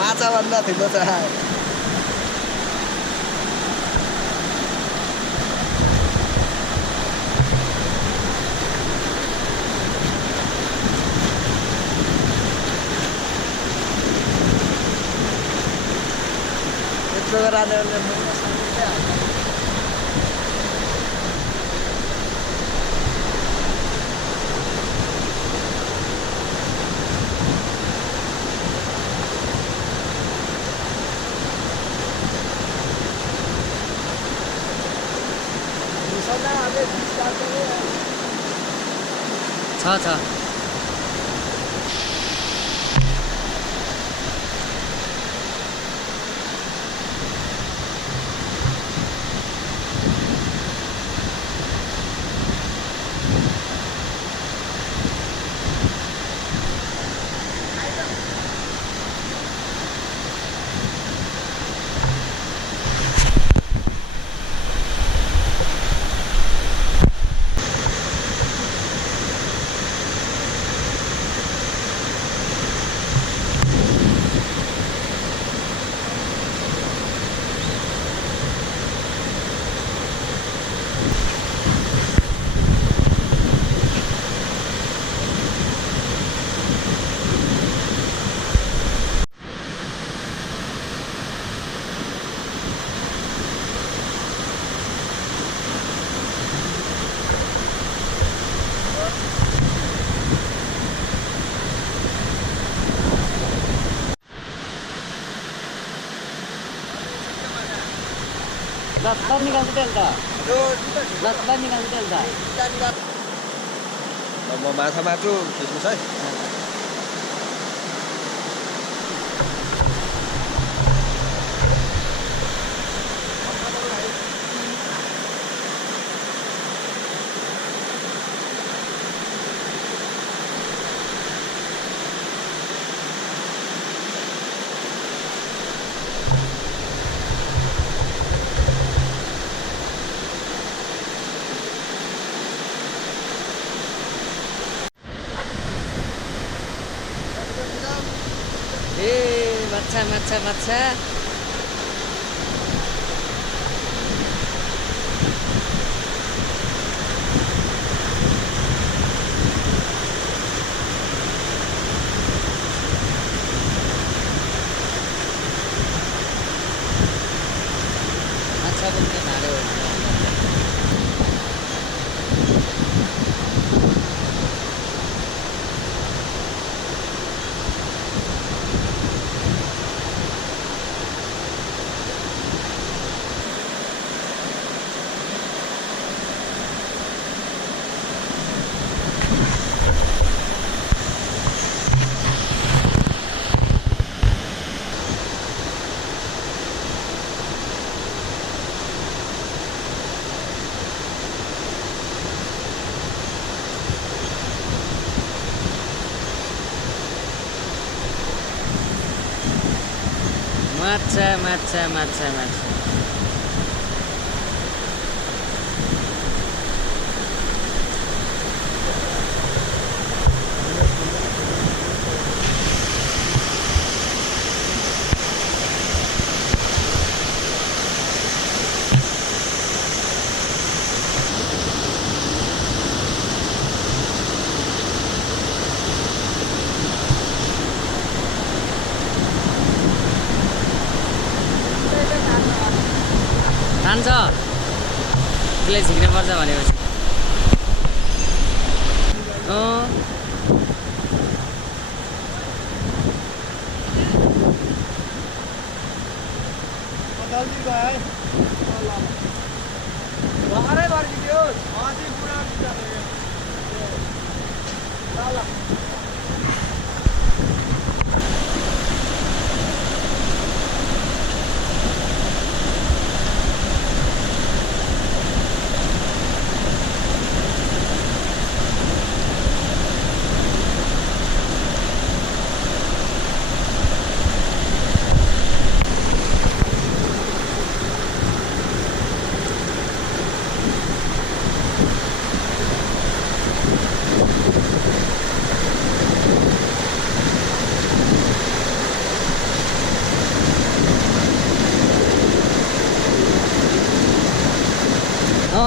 माछाभन्दा ठुलो छ यत्रो रानेहरूले मैना सकिन्छ छ Laptop निकाल्छ त्यसले त laptop निकाल्छ त्यसले त म माछा मार्छु खिच्नुस् है माछा बोक्ने भाँडो माछा खान्छ त्यसलाई झिक्न पर्छ भनेपछि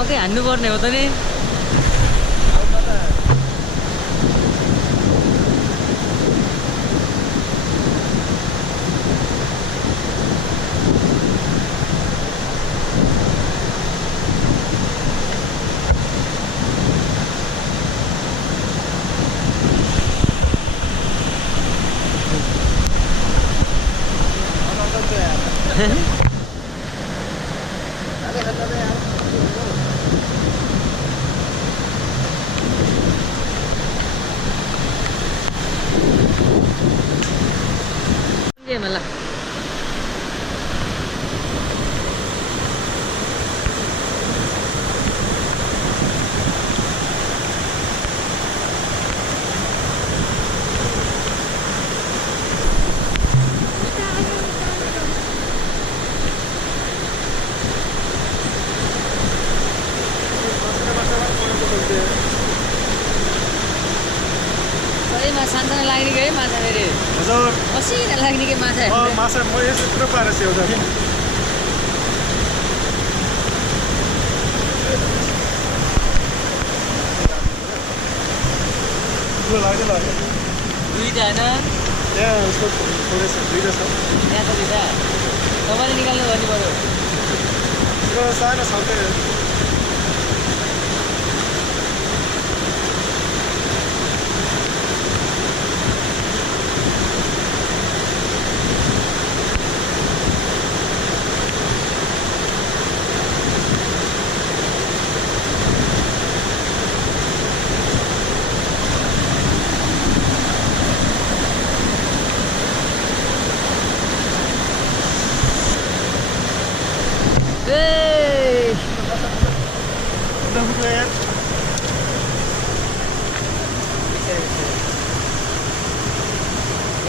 टक्कै हान्नुपर्ने हो त नि मला सानसानो लाग्ने कि है माछा फेरि हजुर मसिना लाग्ने कि माछा माछा म यस्तो पारेर स्याउँदा नि लाग्यो दुईटा होइन त्यहाँ उसको थोरै छ दुईवटा छ त्यहाँ छ दुईटा तपाईँले निकाल्नु भन्नु पऱ्यो त्यो सानो छाउकै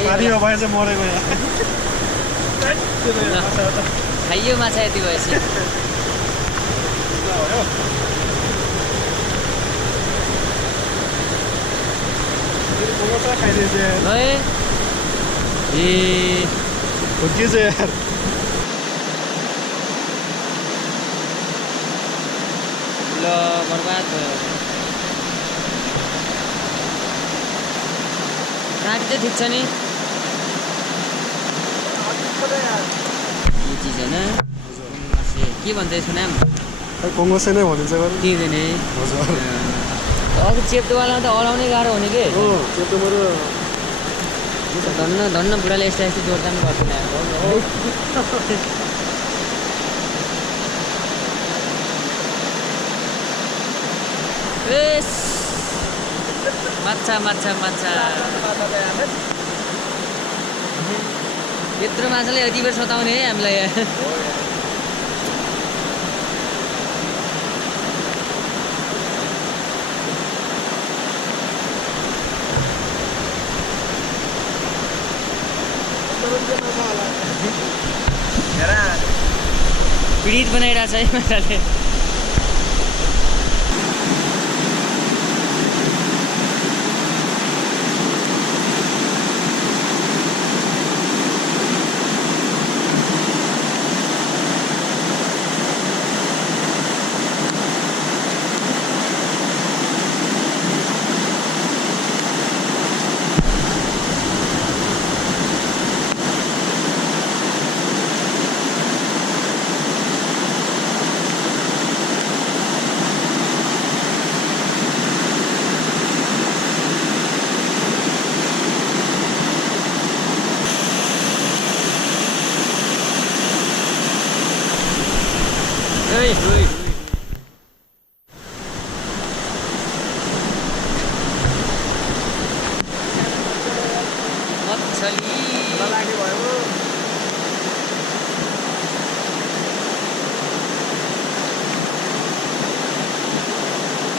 पानी भए चाहिँ मरेको यहाँ खाइयो माछा यति भएपछि खाइदिएछ है ए हुर्किएछ यार ल बर्बाद भयो राति चाहिँ ठिक छ नि यो चिज होइन के भन्छ यसको नाम कङ्गोसे नै भनिन्छ के दिने हजुर अघि चेप्टोवालामा त अलाउनै गाह्रो हुने कि चेप्टोबाट धन्न धन्न बुढाले यस्तो यस्तो जोड्दा पनि गर्दैन एस माछा माछा माछा यत्रो माछाले यति बेर सताउने है हामीलाई पीडित बनाइरहेछ है माछाले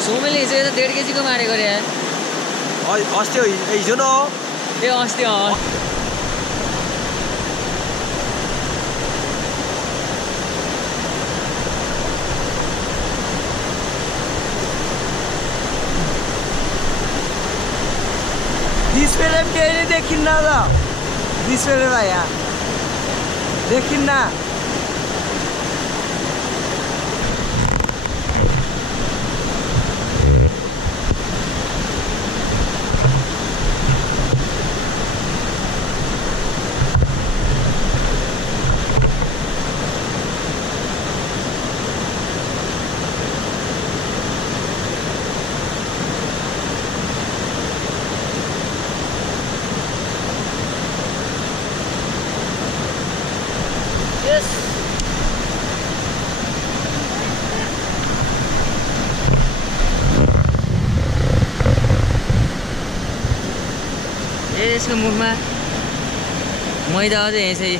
सोमेले हिजो त 1.5 केजीको मारेको रे अस्ति हिजो न ए अस्ति डिस्प्ले में कहीं नहीं देखिन ना था डिस्प्ले में भाई यार देखिन ना यसको मुखमा मैदा अझै यसै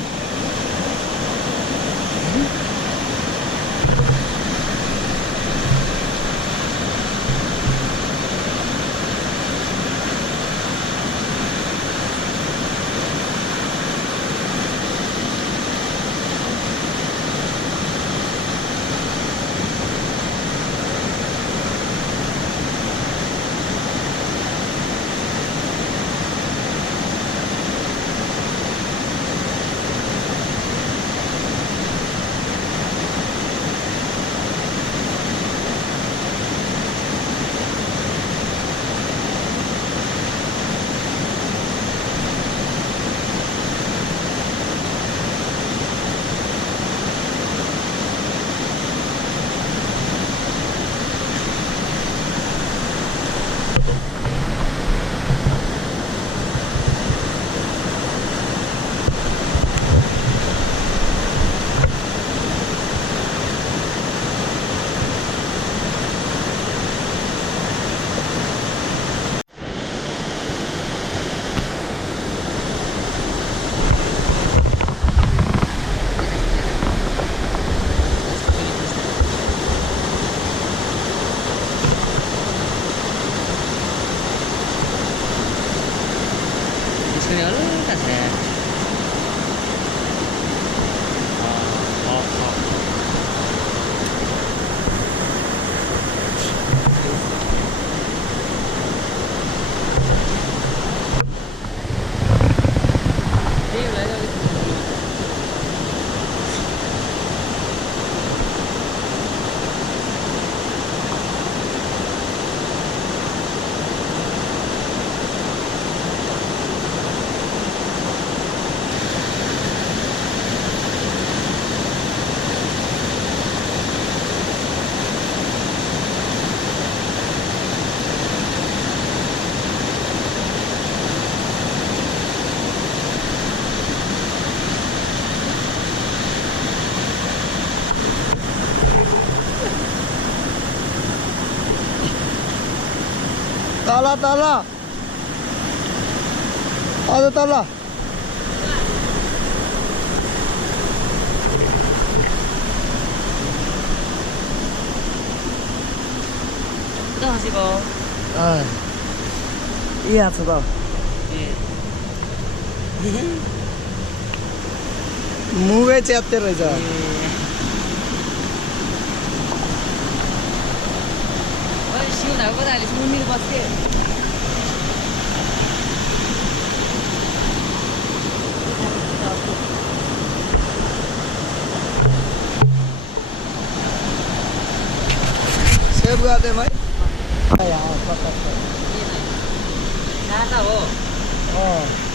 यसको हल्का छ यार तल तल अझ तल कता खसेको यहाँ छ त मुगै च्यात्ते रहेछ सिउँ कता हाले सुनिर बस्थे सेभ गरिदिएँ भाइ नाता हो